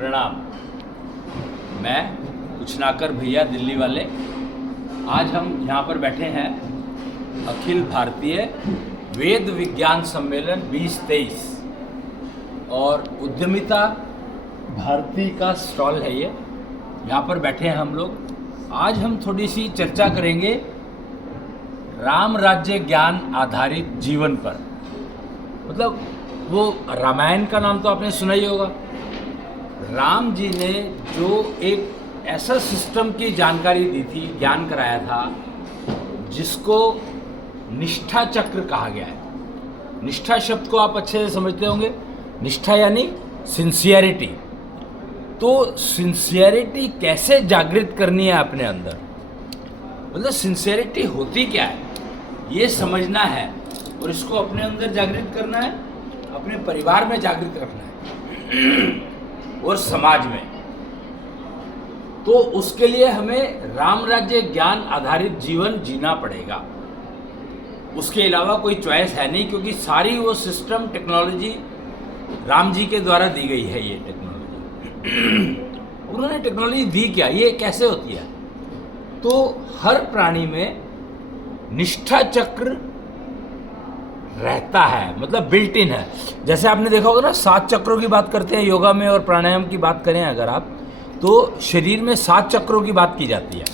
प्रणाम। मैं कुछ नाकर भैया दिल्ली वाले। आज हम यहाँ पर बैठे हैं अखिल भारतीय वेद विज्ञान सम्मेलन 2023 और उद्यमिता भारती का स्टॉल है ये। यहाँ पर बैठे हैं हम लोग। आज हम थोड़ी सी चर्चा करेंगे राम राज्य ज्ञान आधारित जीवन पर। मतलब वो रामायण का नाम तो आपने सुना ही होगा। राम जी ने जो एक ऐसा सिस्टम की जानकारी दी थी, ज्ञान कराया था, जिसको निष्ठा चक्र कहा गया है। निष्ठा शब्द को आप अच्छे से समझते होंगे। निष्ठा यानी सिंसियरिटी। तो सिंसियरिटी कैसे जागृत करनी है अपने अंदर, मतलब सिंसियरिटी होती क्या है ये समझना है और इसको अपने अंदर जागृत करना है, अपने परिवार में जागृत रखना है और समाज में। तो उसके लिए हमें राम राज्य ज्ञान आधारित जीवन जीना पड़ेगा। उसके अलावा कोई चॉइस है नहीं, क्योंकि सारी वो सिस्टम टेक्नोलॉजी राम जी के द्वारा दी गई है। ये टेक्नोलॉजी उन्होंने टेक्नोलॉजी दी क्या, ये कैसे होती है? तो हर प्राणी में निष्ठा चक्र रहता है, मतलब बिल्ट इन है। जैसे आपने देखा होगा ना, 7 चक्रों की बात करते हैं योगा में, और प्राणायाम की बात करें अगर आप, तो शरीर में 7 चक्रों की बात की जाती है।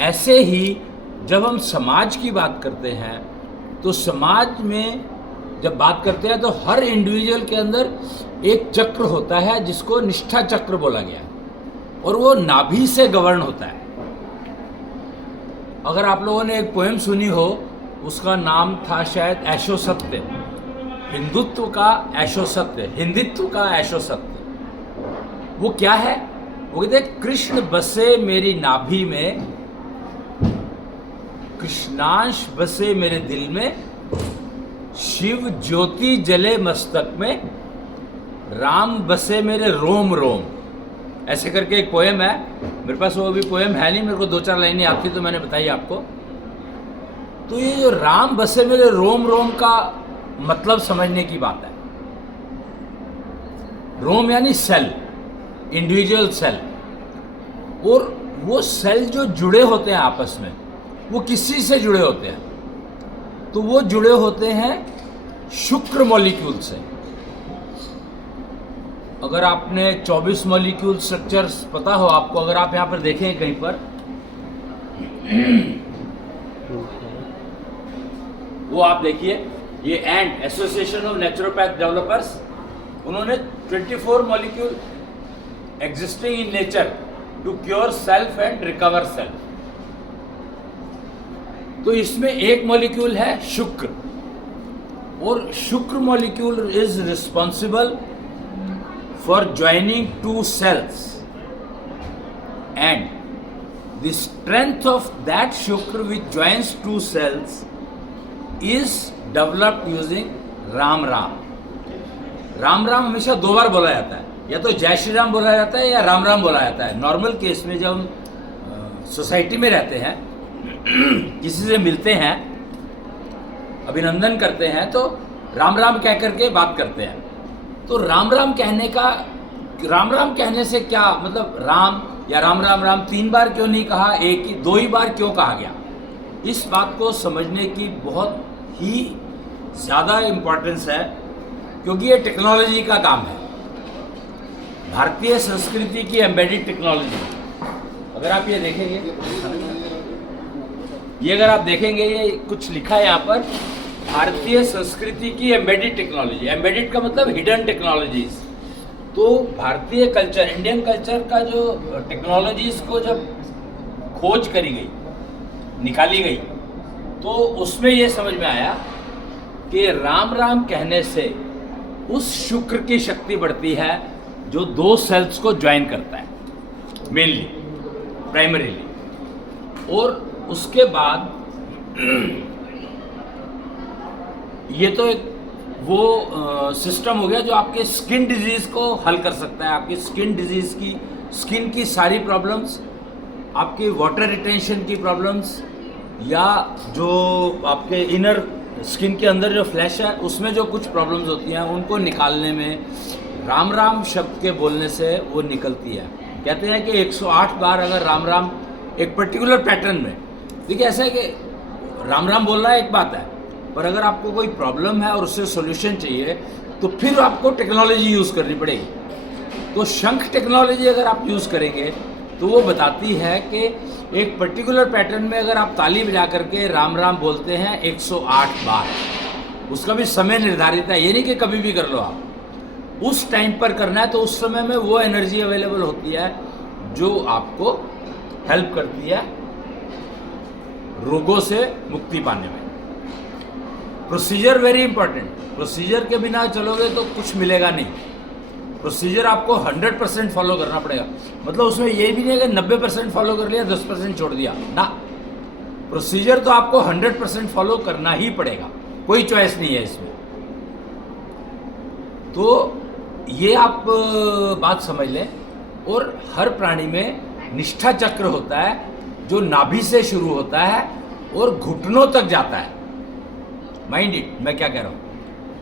ऐसे ही जब हम समाज की बात करते हैं तो समाज में जब बात करते हैं तो हर इंडिविजुअल के अंदर एक चक्र होता है जिसको निष्ठा चक्र बोला गया है, और वो नाभि से गवर्न होता है। अगर आप लोगों ने एक पोएम सुनी हो, उसका नाम था शायद ऐशो सत्य, हिंदुत्व का ऐशो सत्य, हिंदुत्व का ऐशो सत्य। वो क्या है? वो कहते हैं, कृष्ण बसे मेरी नाभि में, कृष्णांश बसे मेरे दिल में, शिव ज्योति जले मस्तक में, राम बसे मेरे रोम रोम। ऐसे करके एक पोएम है। मेरे पास वो भी पोएम है नहीं, मेरे को 2-4 लाइनें आती तो मैंने बताई आपको। तो ये जो राम बसे मेरे रोम रोम का मतलब समझने की बात है। रोम यानी सेल, इंडिविजुअल सेल। और वो सेल जो जुड़े होते हैं आपस में, वो किसी से जुड़े होते हैं? तो वो जुड़े होते हैं शुक्र मॉलिक्यूल से। अगर आपने 24 मॉलिक्यूल स्ट्रक्चर्स पता हो आपको, अगर आप यहाँ पर देखें कहीं पर, वो आप देखिए, ये and association of naturopath developers, उन्होंने 24 molecule existing in nature to cure self and recover self. तो इसमें एक मॉलिक्यूल है शुक्र, और शुक्र molecule is responsible for joining 2 cells, and the strength of that shukra which joins 2 cells is developed using Ram Ram. Ram Ram हमेशा 2 बार बोला जाता है, या तो जय श्री राम बोला जाता है या राम राम बोला जाता है। नॉर्मल केस में जब हम सोसाइटी में रहते हैं, किसी से मिलते हैं, अभिनंदन करते हैं, तो राम राम कह करके बात करते हैं। तो राम राम कहने से क्या मतलब, राम या राम राम राम 3 बार क्यों नहीं कहा, 2 ही बार क्यों कहा गया? इस बात को समझने की बहुत ही ज़्यादा इम्पोर्टेंस है, क्योंकि ये टेक्नोलॉजी का काम है, भारतीय संस्कृति की एम्बेडेड टेक्नोलॉजी। अगर आप ये देखेंगे, ये अगर आप देखेंगे, ये कुछ लिखा है यहाँ पर, भारतीय संस्कृति की एम्बेडेड टेक्नोलॉजी। एम्बेडेड का मतलब हिडन टेक्नोलॉजीज। तो भारतीय कल्चर, इंडियन कल्चर का जो टेक्नोलॉजीज को जब खोज करी गई, निकाली गई, तो उसमें ये समझ में आया कि राम राम कहने से उस शुक्र की शक्ति बढ़ती है जो 2 सेल्स को ज्वाइन करता है, मेनली, प्राइमरीली। और उसके बाद ये तो एक वो सिस्टम हो गया जो आपके स्किन डिजीज़ को हल कर सकता है। आपकी स्किन डिजीज़ की, स्किन की सारी प्रॉब्लम्स, आपकी वाटर रिटेंशन की प्रॉब्लम्स, या जो आपके इनर स्किन के अंदर जो फ्लैश है उसमें जो कुछ प्रॉब्लम्स होती हैं उनको निकालने में राम राम शब्द के बोलने से वो निकलती है। कहते हैं कि 108 बार अगर राम राम एक पर्टिकुलर पैटर्न में, देखिए ऐसा है कि राम राम बोलना एक बात है, पर अगर आपको कोई प्रॉब्लम है और उससे सॉल्यूशन चाहिए तो फिर आपको टेक्नोलॉजी यूज़ करनी पड़ेगी। तो शंख टेक्नोलॉजी अगर आप यूज़ करेंगे तो वो बताती है कि एक पर्टिकुलर पैटर्न में अगर आप ताली बजा करके राम राम बोलते हैं 108 बार, उसका भी समय निर्धारित है, ये नहीं कि कभी भी कर लो आप, उस टाइम पर करना है। तो उस समय में वो एनर्जी अवेलेबल होती है जो आपको हेल्प करती है रोगों से मुक्ति पाने में। प्रोसीजर वेरी इंपॉर्टेंट, प्रोसीजर के बिना चलोगे तो कुछ मिलेगा नहीं। प्रोसीजर आपको 100% फॉलो करना पड़ेगा। मतलब उसमें ये भी नहीं है कि 90% फॉलो कर लिया 10% छोड़ दिया ना, प्रोसीजर तो आपको 100% फॉलो करना ही पड़ेगा, कोई चॉइस नहीं है इसमें। तो ये आप बात समझ लें। और हर प्राणी में निष्ठा चक्र होता है जो नाभि से शुरू होता है और घुटनों तक जाता है। माइंड इट, मैं क्या कह रहा हूँ,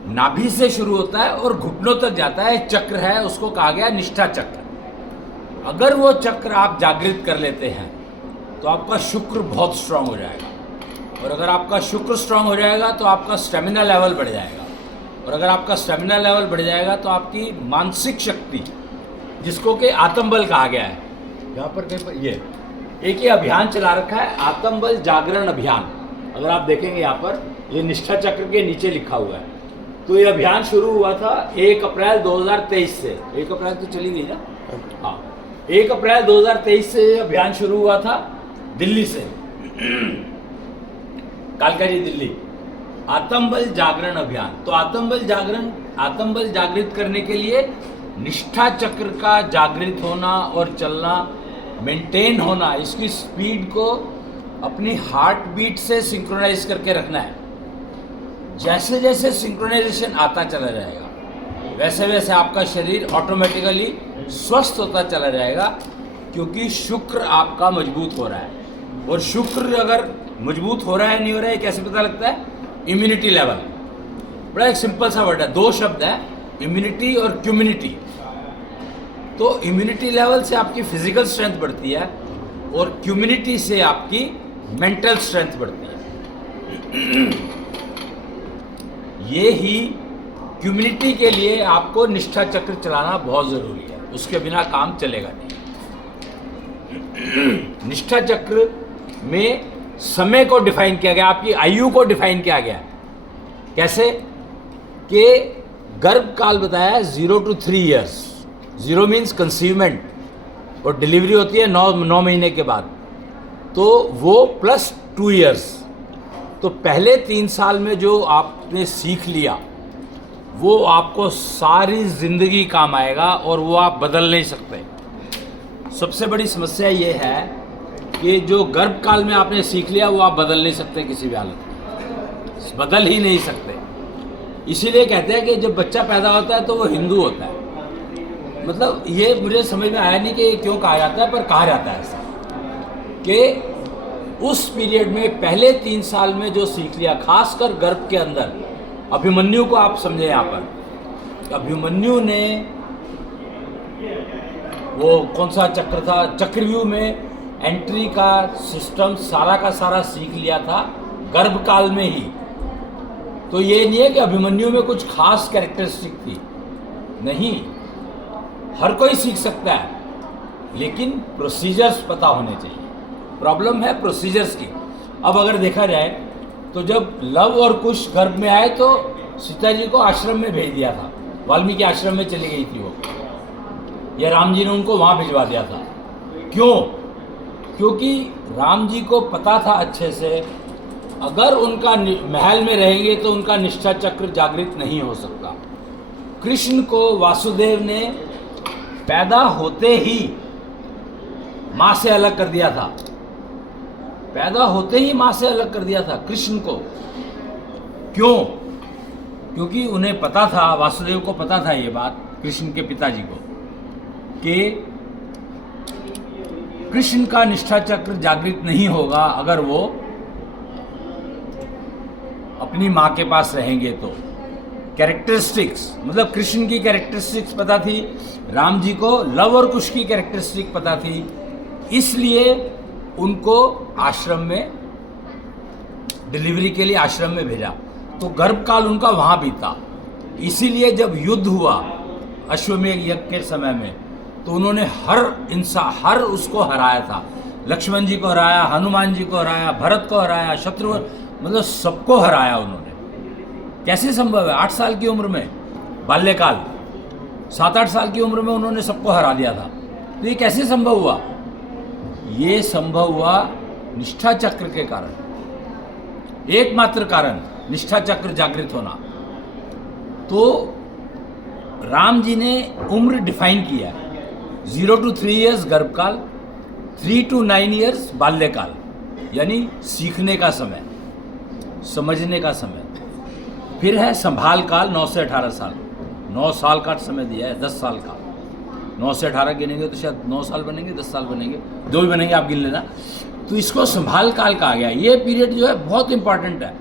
नाभि से शुरू होता है और घुटनों तक जाता है, चक्र है, उसको कहा गया निष्ठा चक्र। अगर वो चक्र आप जागृत कर लेते हैं तो आपका शुक्र बहुत स्ट्रांग हो जाएगा। और अगर आपका शुक्र स्ट्रांग हो जाएगा तो आपका स्टेमिना लेवल बढ़ जाएगा। और अगर आपका स्टेमिना लेवल बढ़ जाएगा तो आपकी मानसिक शक्ति, जिसको कि आत्मबल कहा गया है, यहाँ पर कहीं पर ये एक ही अभियान चला रखा है, आत्मबल जागरण अभियान। अगर आप देखेंगे यहाँ पर ये निष्ठा चक्र के नीचे लिखा हुआ है। तो ये अभियान शुरू हुआ था 1 अप्रैल 2023 से। 1 अप्रैल तो चली गई ना, हाँ, 1 अप्रैल 2023 से ये अभियान शुरू हुआ था दिल्ली से, कालका जी दिल्ली, आत्मबल जागरण अभियान। तो आत्मबल जागृत करने के लिए निष्ठा चक्र का जागृत होना और चलना, मेंटेन होना, इसकी स्पीड को अपनी हार्ट बीट से सिंक्रोनाइज करके रखना है। जैसे जैसे सिंक्रोनाइजेशन आता चला जाएगा वैसे वैसे आपका शरीर ऑटोमेटिकली स्वस्थ होता चला जाएगा, क्योंकि शुक्र आपका मजबूत हो रहा है। और शुक्र अगर मजबूत हो रहा है नहीं हो रहा है कैसे पता लगता है? Immunity level. बड़ा एक सिंपल सा वर्ड है, 2 शब्द है, इम्यूनिटी और क्यूम्यूनिटी। तो इम्यूनिटी लेवल से आपकी फिजिकल स्ट्रेंथ बढ़ती है और क्यूम्यूनिटी से आपकी मेंटल स्ट्रेंथ बढ़ती है। ये ही क्यूम्यूनिटी के लिए आपको निष्ठा चक्र चलाना बहुत ज़रूरी है, उसके बिना काम चलेगा नहीं। निष्ठा चक्र में समय को डिफाइन किया गया, आपकी आयु को डिफाइन किया गया। कैसे कि गर्भ काल बताया 0 to 3 years। 0 मीन्स कंसीवमेंट और डिलीवरी होती है 9 महीने के बाद, तो वो प्लस 2 years। तो पहले 3 साल में जो आपने सीख लिया वो आपको सारी ज़िंदगी काम आएगा और वो आप बदल नहीं सकते। सबसे बड़ी समस्या ये है कि जो गर्भ काल में आपने सीख लिया वो आप बदल नहीं सकते, किसी भी हालत में बदल ही नहीं सकते। इसीलिए कहते हैं कि जब बच्चा पैदा होता है तो वो हिंदू होता है। मतलब ये मुझे समझ में आया नहीं कि क्यों कहा जाता है, पर कहा जाता है ऐसा कि उस पीरियड में पहले 3 साल में जो सीख लिया, खासकर गर्भ के अंदर, अभिमन्यु को आप समझे यहाँ पर, अभिमन्यु ने वो कौन सा चक्र था, चक्रव्यूह में एंट्री का सिस्टम सारा का सारा सीख लिया था गर्भ काल में ही। तो ये नहीं है कि अभिमन्यु में कुछ खास कैरेक्टरिस्टिक थी, नहीं, हर कोई सीख सकता है, लेकिन प्रोसीजर्स पता होने चाहिए। प्रॉब्लम है प्रोसीजर्स की। अब अगर देखा जाए तो जब लव और कुश गर्भ में आए तो सीता जी को आश्रम में भेज दिया था, वाल्मीकि आश्रम में चली गई थी वो, या राम जी ने उनको वहाँ भिजवा दिया था। क्यों? क्योंकि राम जी को पता था अच्छे से अगर उनका महल में रहेंगे तो उनका निष्ठा चक्र जागृत नहीं हो सकता। कृष्ण को वासुदेव ने पैदा होते ही माँ से अलग कर दिया था, पैदा होते ही माँ से अलग कर दिया था कृष्ण को। क्यों? क्योंकि उन्हें पता था, वासुदेव को पता था ये बात, कृष्ण के पिताजी को, कि कृष्ण का निष्ठा चक्र जागृत नहीं होगा अगर वो अपनी माँ के पास रहेंगे तो। कैरेक्टरिस्टिक्स, मतलब कृष्ण की कैरेक्टरिस्टिक्स पता थी, राम जी को लव और कुश की कैरेक्टरिस्टिक पता थी, इसलिए उनको आश्रम में डिलीवरी के लिए आश्रम में भेजा। तो गर्भकाल उनका वहाँ बीता। इसीलिए जब युद्ध हुआ अश्वमेध यज्ञ के समय में, तो उन्होंने हर उसको हराया था। लक्ष्मण जी को हराया, हनुमान जी को हराया, भरत को हराया, शत्रु, मतलब सबको हराया उन्होंने। कैसे संभव है? 8 साल की उम्र में, बाल्यकाल 7-8 साल की उम्र में उन्होंने सबको हरा दिया था। तो ये कैसे संभव हुआ? ये संभव हुआ निष्ठा चक्र के कारण। एकमात्र कारण निष्ठा चक्र जागृत होना। तो राम जी ने उम्र डिफाइन किया, 0 to 3 years गर्भकाल, 3 to 9 years बाल्यकाल, यानी सीखने का समय, समझने का समय। फिर है संभाल काल, 9 से 18 साल, 9 साल का समय दिया है, 10 साल का। 9 से 18 गिनेंगे तो शायद 9 साल बनेंगे, 10 साल बनेंगे, 2 ही बनेंगे, आप गिन लेना। तो इसको संभाल काल कहा गया। ये पीरियड जो है बहुत इंपॉर्टेंट है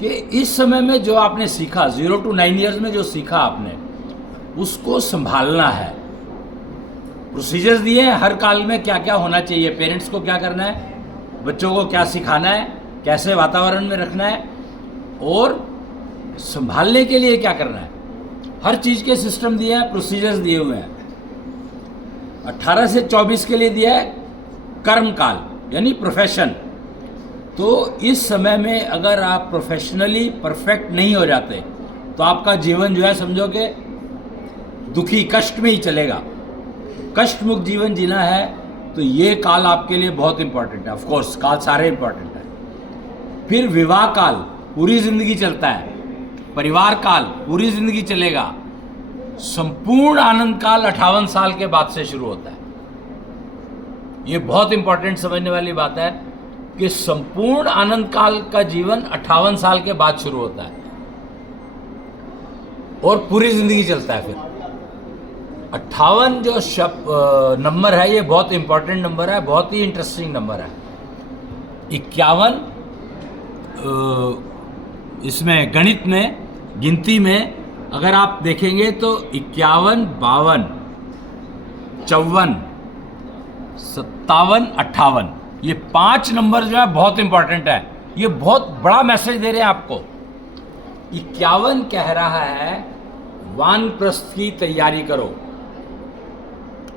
कि इस समय में जो आपने सीखा, 0 to 9 years में जो सीखा आपने, उसको संभालना है। प्रोसीजर्स दिए हैं हर काल में क्या क्या होना चाहिए, पेरेंट्स को क्या करना है, बच्चों को क्या सिखाना है, कैसे वातावरण में रखना है, और संभालने के लिए क्या करना है। हर चीज़ के सिस्टम दिए हैं, प्रोसीजर्स दिए हुए हैं। 18 से 24 के लिए दिया है कर्म काल, यानी प्रोफेशन। तो इस समय में अगर आप प्रोफेशनली परफेक्ट नहीं हो जाते तो आपका जीवन जो है समझो कि दुखी, कष्ट में ही चलेगा। कष्ट मुक्त जीवन जीना है तो ये काल आपके लिए बहुत इंपॉर्टेंट है। ऑफ कोर्स काल सारे इंपॉर्टेंट है। फिर विवाह काल पूरी जिंदगी चलता है, परिवार काल पूरी जिंदगी चलेगा। संपूर्ण आनंद काल 58 साल के बाद से शुरू होता है। ये बहुत इंपॉर्टेंट समझने वाली बात है कि संपूर्ण आनंद काल का जीवन 58 साल के बाद शुरू होता है और पूरी जिंदगी चलता है। फिर 58 जो नंबर है, ये बहुत इंपॉर्टेंट नंबर है, बहुत ही इंटरेस्टिंग नंबर है। 51 इसमें गणित में, गिनती में अगर आप देखेंगे तो 51, 52, 54, 57, 58, ये 5 नंबर जो है बहुत इंपॉर्टेंट है। ये बहुत बड़ा मैसेज दे रहे हैं आपको। 51 कह रहा है वानप्रस्थ की तैयारी करो।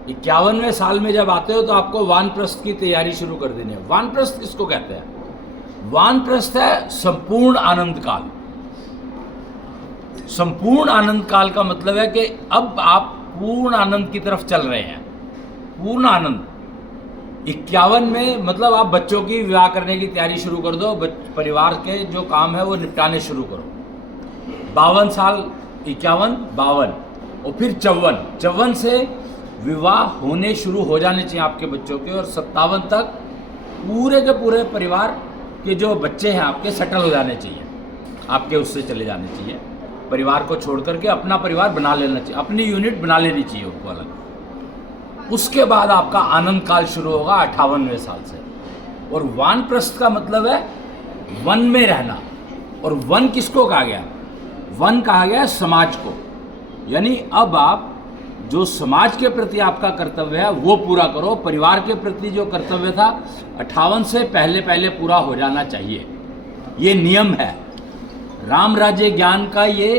51वें साल में जब आते हो तो आपको वानप्रस्थ की तैयारी शुरू कर देनी है। वानप्रस्थ किसको कहते हैं? वानप्रस्थ है संपूर्ण आनंद काल। संपूर्ण आनंद काल का मतलब है कि अब आप पूर्ण आनंद की तरफ चल रहे हैं। पूर्ण आनंद 51 में मतलब आप बच्चों की विवाह करने की तैयारी शुरू कर दो, परिवार के जो काम है वो निपटाने शुरू करो। 52 साल, 51, 52 और फिर 54 से विवाह होने शुरू हो जाने चाहिए आपके बच्चों के, और 57 तक पूरे के पूरे परिवार के जो बच्चे हैं आपके सेटल हो जाने चाहिए, आपके उससे चले जाने चाहिए। परिवार को छोड़ करके अपना परिवार बना लेना चाहिए, अपनी यूनिट बना लेनी चाहिए उनको अलग। उसके बाद आपका आनंद काल शुरू होगा 58वें साल से। और वानप्रस्थ का मतलब है वन में रहना। और वन किसको कहा गया? वन कहा गया समाज को। यानी अब आप जो समाज के प्रति आपका कर्तव्य है वो पूरा करो। परिवार के प्रति जो कर्तव्य था 58 से पहले पूरा हो जाना चाहिए। ये नियम है राम राज्य ज्ञान का। ये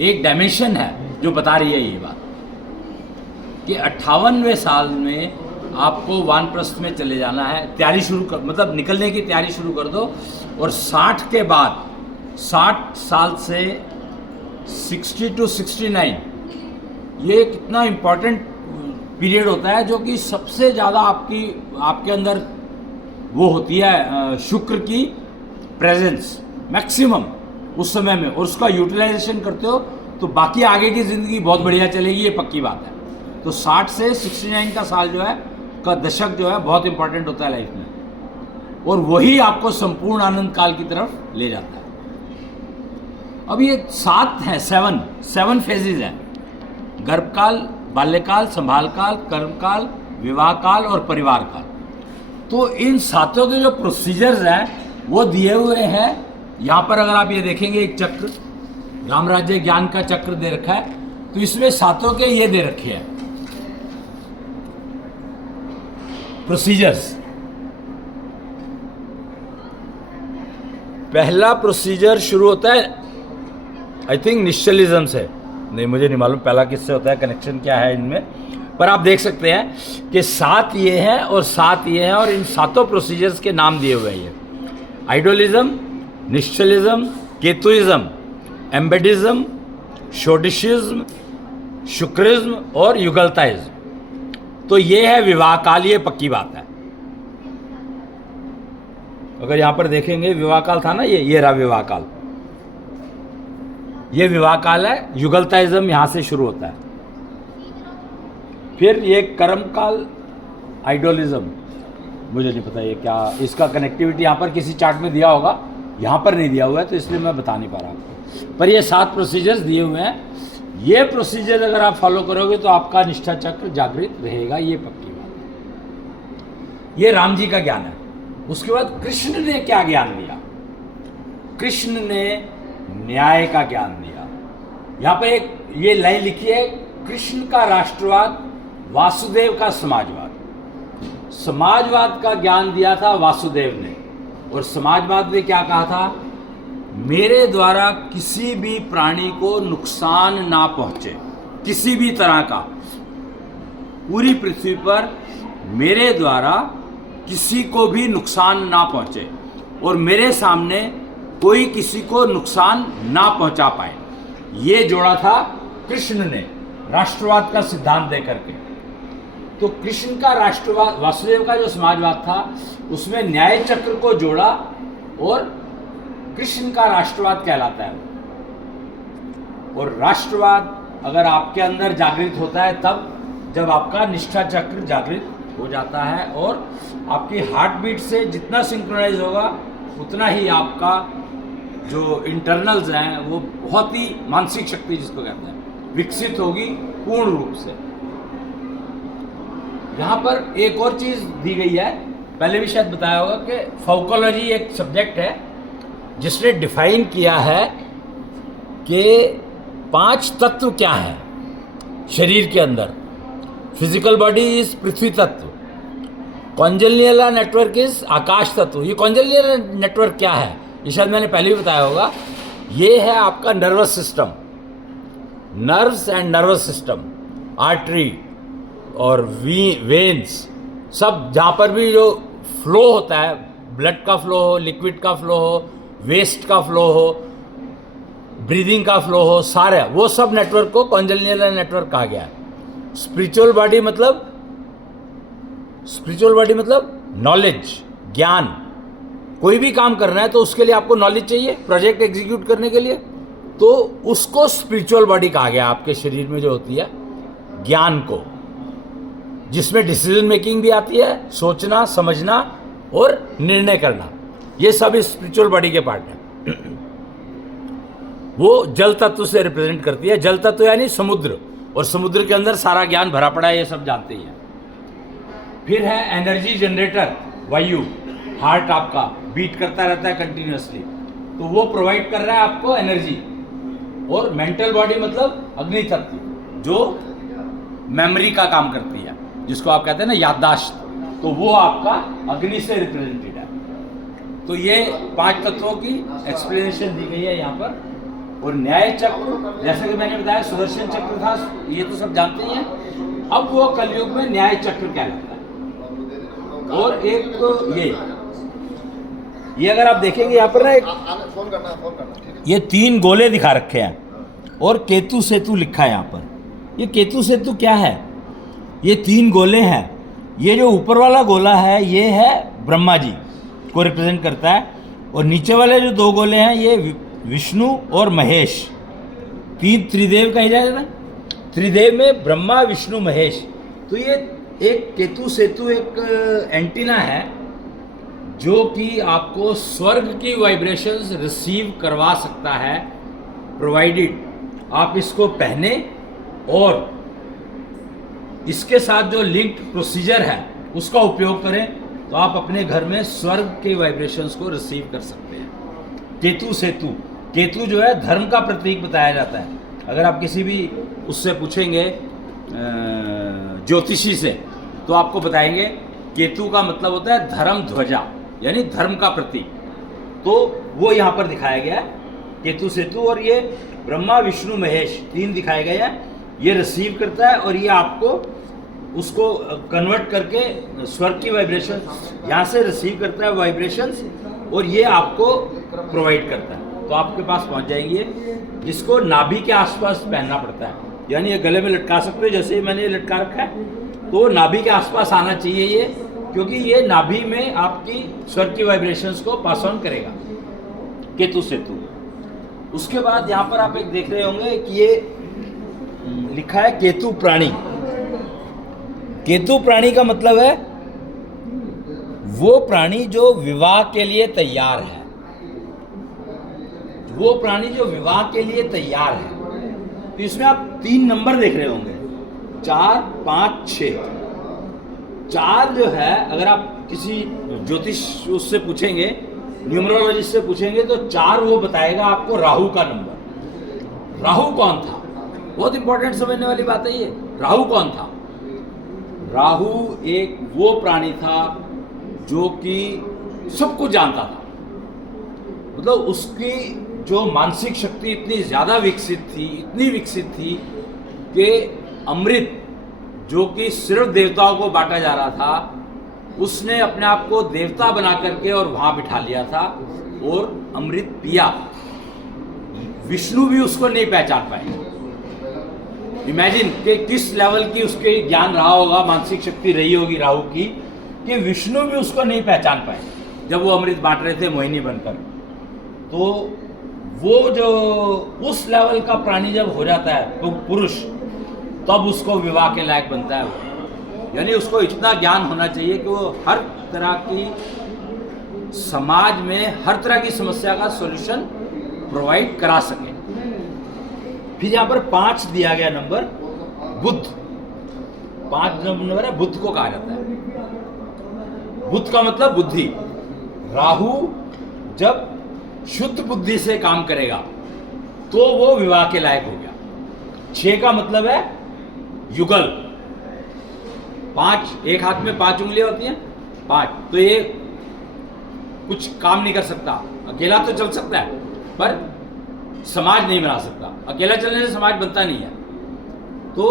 एक डायमेंशन है जो बता रही है ये बात कि 58वें साल में आपको वानप्रस्थ में चले जाना है। तैयारी शुरू कर, मतलब निकलने की तैयारी शुरू कर दो। और 60 के बाद, 60 साल से 60 to 69, ये कितना इम्पोर्टेंट पीरियड होता है जो कि सबसे ज़्यादा आपके अंदर वो होती है शुक्र की प्रेजेंस मैक्सिमम उस समय में, और उसका यूटिलाइजेशन करते हो तो बाकी आगे की ज़िंदगी बहुत बढ़िया चलेगी, ये पक्की बात है। तो 60 से 69 का साल जो है, का दशक जो है बहुत इंपॉर्टेंट होता है लाइफ में, और वही आपको संपूर्ण आनंद काल की तरफ ले जाता है। अब ये 7 है, 7 फेजेज हैं। गर्भकाल, बाल्यकाल, संभाल काल, कर्मकाल, विवाह काल और परिवार काल। तो इन सातों के जो प्रोसीजर्स हैं वो दिए हुए हैं यहाँ पर। अगर आप ये देखेंगे एक चक्र, राम राज्य ज्ञान का चक्र दे रखा है, तो इसमें सातों के ये दे रखे हैं प्रोसीजर्स। पहला प्रोसीजर शुरू होता है आई थिंक निश्चलिज्म से, नहीं मुझे नहीं मालूम पहला किससे होता है, कनेक्शन क्या है इनमें, पर आप देख सकते हैं कि 7 ये हैं और 7 ये हैं, और इन सातों प्रोसीजर्स के नाम दिए हुए हैं। आइडोलिज्म, निश्चलिज्म, केतुइज्म, एम्बेडिज्म, षोडशिज्म, शुक्रिज्म और युगलताइज्म। तो ये है विवाह काल, ये पक्की बात है। अगर यहां पर देखेंगे विवाह काल था ना, ये रहा विवाह काल, ये विवाह काल है। युगलताइज्म यहां से शुरू होता है। फिर ये कर्म काल, आइडोलिज्म, मुझे नहीं पता ये क्या, इसका कनेक्टिविटी यहाँ पर किसी चार्ट में दिया होगा, यहाँ पर नहीं दिया हुआ है तो इसलिए मैं बता नहीं पा रहा आपको, पर ये 7 प्रोसीजर्स दिए हुए हैं। ये प्रोसीजर अगर आप फॉलो करोगे तो आपका निष्ठा चक्र जागृत रहेगा, ये पक्की बात है। ये राम जी का ज्ञान है। उसके बाद कृष्ण ने क्या ज्ञान दिया? कृष्ण ने न्याय का ज्ञान दिया। यहाँ पर एक ये लाइन लिखी है, कृष्ण का राष्ट्रवाद, वासुदेव का समाजवाद। समाजवाद का ज्ञान दिया था वासुदेव ने, और समाजवाद में क्या कहा था? मेरे द्वारा किसी भी प्राणी को नुकसान ना पहुंचे, किसी भी तरह का, पूरी पृथ्वी पर मेरे द्वारा किसी को भी नुकसान ना पहुंचे, और मेरे सामने कोई किसी को नुकसान ना पहुंचा पाए। ये जोड़ा था कृष्ण ने राष्ट्रवाद का सिद्धांत देकर के। तो कृष्ण का राष्ट्रवाद, वासुदेव का जो समाजवाद था, उसमें न्याय चक्र को जोड़ा, और कृष्ण का राष्ट्रवाद कहलाता है। और राष्ट्रवाद अगर आपके अंदर जागृत होता है तब जब आपका निष्ठा चक्र जागृत हो जाता है, और आपकी हार्ट बीट से जितना सिंक्रोनाइज होगा उतना ही आपका जो इंटरनल्स हैं वो बहुत ही मानसिक शक्ति जिसको कहते हैं विकसित होगी पूर्ण रूप से। यहाँ पर एक और चीज दी गई है, पहले भी शायद बताया होगा कि फाउकोलॉजी एक सब्जेक्ट है जिसने डिफाइन किया है कि 5 तत्व क्या हैं शरीर के अंदर। फिजिकल बॉडी इज पृथ्वी तत्व, कॉन्जेनियल नेटवर्क इज आकाश तत्व। ये कॉन्जेनियल नेटवर्क क्या है ये शायद मैंने पहले भी बताया होगा। ये है आपका nervous system, nerves and nervous system, artery और वेन्स, सब जहाँ पर भी जो फ्लो होता है, ब्लड का फ्लो हो, लिक्विड का फ्लो हो, वेस्ट का फ्लो हो, ब्रीदिंग का फ्लो हो, सारे वो सब नेटवर्क को कॉन्जेनियल नेटवर्क कहा गया है। स्पिरिचुअल बॉडी मतलब नॉलेज, ज्ञान। कोई भी काम करना है तो उसके लिए आपको नॉलेज चाहिए, प्रोजेक्ट एग्जीक्यूट करने के लिए, तो उसको स्पिरिचुअल बॉडी कहा गया आपके शरीर में जो होती है ज्ञान को, जिसमें डिसीजन मेकिंग भी आती है, सोचना, समझना और निर्णय करना, ये सब इस स्पिरिचुअल बॉडी के पार्ट है। वो जल तत्व से रिप्रेजेंट करती है। जल तत्व यानी समुद्र, और समुद्र के अंदर सारा ज्ञान भरा पड़ा है, ये सब जानते ही हैं। फिर है एनर्जी जनरेटर, वायु। हार्ट आपका बीट करता रहता है कंटिन्यूअसली, तो वो प्रोवाइड कर रहा है आपको एनर्जी। और मेंटल बॉडी मतलब अग्नि तत्व, जो मेमोरी का काम करती है, जिसको आप कहते हैं ना याददाश्त, तो वो आपका अग्नि से रिप्रेजेंटेड है। तो ये 5 तत्वों की एक्सप्लेनेशन दी गई है यहाँ पर। और न्याय चक्र, जैसे कि मैंने बताया सुदर्शन चक्र था, ये तो सब जानते ही हैं। अब वो कलयुग में न्याय चक्र कहलाता है। और एक ये अगर आप देखेंगे यहाँ पर ना, एक फोन करना ये 3 गोले दिखा रखे हैं और केतु सेतु लिखा है यहाँ पर। ये केतु सेतु क्या है? ये 3 गोले हैं। ये जो ऊपर वाला गोला है ये है ब्रह्मा जी को रिप्रेजेंट करता है, और नीचे वाले जो 2 गोले हैं ये विष्णु और महेश, 3 त्रिदेव कहे जाए ना, त्रिदेव में ब्रह्मा, विष्णु, महेश। तो ये एक केतु सेतु एक एंटीना है जो कि आपको स्वर्ग की वाइब्रेशंस रिसीव करवा सकता है, प्रोवाइडेड आप इसको पहने और इसके साथ जो लिंक्ड प्रोसीजर है उसका उपयोग करें, तो आप अपने घर में स्वर्ग के वाइब्रेशंस को रिसीव कर सकते हैं। केतु सेतु केतु जो है धर्म का प्रतीक बताया जाता है। अगर आप किसी भी उससे पूछेंगे ज्योतिषी से, तो आपको बताएंगे केतु का मतलब होता है धर्म ध्वजा, यानी धर्म का प्रतीक। तो वो यहाँ पर दिखाया गया है केतु सेतु, और ये ब्रह्मा विष्णु महेश 3 दिखाए गए हैं। ये रिसीव करता है और ये आपको उसको कन्वर्ट करके स्वर्ग की वाइब्रेशन यहाँ से रिसीव करता है वाइब्रेशंस, और ये आपको प्रोवाइड करता है। तो आपके पास पहुँच जाएंगे। जिसको नाभि के आसपास पहनना पड़ता है, यानी ये गले में लटका सकते हो, जैसे मैंने ये लटका रखा है, तो नाभि के आसपास आना चाहिए ये, क्योंकि ये नाभि में आपकी स्वर्ग की वाइब्रेशंस को पास ऑन करेगा केतु सेतु। उसके बाद यहाँ पर आप एक देख रहे होंगे कि ये लिखा है केतु प्राणी। केतु प्राणी का मतलब है वो प्राणी जो विवाह के लिए तैयार है, वो प्राणी जो विवाह के लिए तैयार है। तो इसमें आप 3 नंबर देख रहे होंगे, 4, 5, 6। 4 जो है, अगर आप किसी ज्योतिष उससे पूछेंगे, न्यूमरोलॉजिस्ट से पूछेंगे, तो 4 वो बताएगा आपको राहु का नंबर। राहु कौन था, बहुत इंपॉर्टेंट समझने वाली बात है ये। राहु कौन था? राहु एक वो प्राणी था जो कि सब कुछ जानता था, मतलब उसकी जो मानसिक शक्ति इतनी ज़्यादा विकसित थी, इतनी विकसित थी कि अमृत जो कि सिर्फ देवताओं को बांटा जा रहा था, उसने अपने आप को देवता बना करके और वहाँ बिठा लिया था और अमृत पिया। विष्णु भी उसको नहीं पहचान पाए। इमेजिन कि किस लेवल की उसके ज्ञान रहा होगा, मानसिक शक्ति रही होगी राहु की, कि विष्णु भी उसको नहीं पहचान पाए जब वो अमृत बांट रहे थे मोहिनी बनकर। तो वो जो उस लेवल का प्राणी जब हो जाता है तो पुरुष, तब उसको विवाह के लायक बनता है वो। यानी उसको इतना ज्ञान होना चाहिए कि वो हर तरह की समाज में हर तरह की समस्या का सॉल्यूशन प्रोवाइड करा सके। फिर यहाँ पर 5 दिया गया नंबर, बुद्ध। 5 नंबर है, बुद्ध को कहा जाता है। बुद्ध का मतलब बुद्धि। राहु जब शुद्ध बुद्धि से काम करेगा तो वो विवाह के लायक हो गया। 6 का मतलब है युगल। 5, एक हाथ में 5 उंगलियां होती हैं, 5, तो ये कुछ काम नहीं कर सकता। अकेला तो चल सकता है पर समाज नहीं बना सकता। अकेला चलने से समाज बनता नहीं है। तो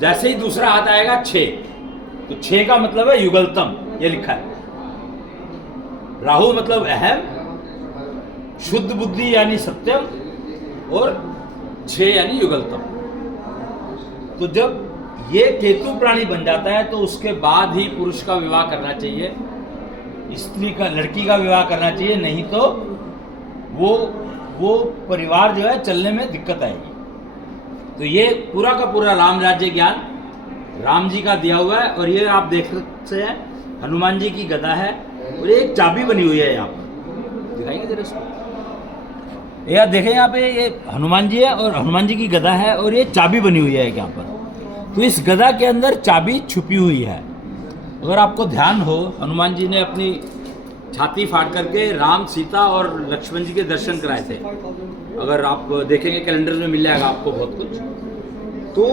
जैसे ही दूसरा हाथ आएगा 6, तो 6 का मतलब है युगलतम, ये लिखा है। राहु मतलब अहम, शुद्ध बुद्धि यानी सत्यम, और 6 यानी युगलतम। तो जब ये केतु प्राणी बन जाता है तो उसके बाद ही पुरुष का विवाह करना चाहिए, स्त्री का, लड़की का विवाह करना चाहिए, नहीं तो वो परिवार जो है चलने में दिक्कत आएगी। तो ये पूरा का पूरा राम राज्य ज्ञान राम जी का दिया हुआ है। और ये आप देख सकते हैं हनुमान जी की गदा है, और एक चाबी बनी हुई है यहाँ पर, दिखाएंगे जरा इसको। ये देखें यहाँ पे, ये हनुमान जी है और हनुमान जी की गदा है, और ये चाबी बनी हुई है यहाँ पर। तो इस गदा के अंदर चाबी छुपी हुई है। अगर आपको ध्यान हो, हनुमान जी ने अपनी छाती फाड़ करके राम, सीता और लक्ष्मण जी के दर्शन कराए थे। अगर आप देखेंगे कैलेंडर में मिल जाएगा आपको बहुत कुछ। तो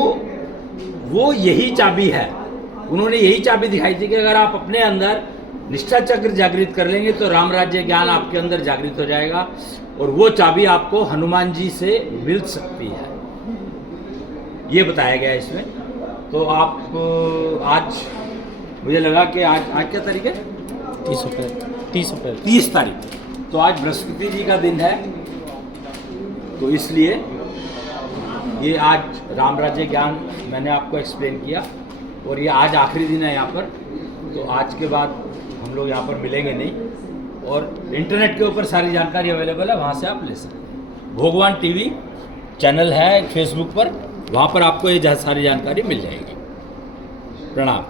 वो यही चाबी है, उन्होंने यही चाबी दिखाई थी कि अगर आप अपने अंदर निष्ठा चक्र जागृत कर लेंगे तो राम राज्य ज्ञान आपके अंदर जागृत हो जाएगा, और वो चाबी आपको हनुमान जी से मिल सकती है, ये बताया गया है इसमें। तो आप आज मुझे लगा कि आज क्या तारीख है? 30 तारीख। तो आज बृहस्पति जी का दिन है, तो इसलिए ये आज राम राज्य ज्ञान मैंने आपको एक्सप्लेन किया, और ये आज आखिरी दिन है यहाँ पर। तो आज के बाद हम लोग यहाँ पर मिलेंगे नहीं, और इंटरनेट के ऊपर सारी जानकारी अवेलेबल है, वहाँ से आप ले सकते हैं। भगवान टीवी चैनल है फेसबुक पर, वहाँ पर आपको ये सारी जानकारी मिल जाएगी। प्रणाम।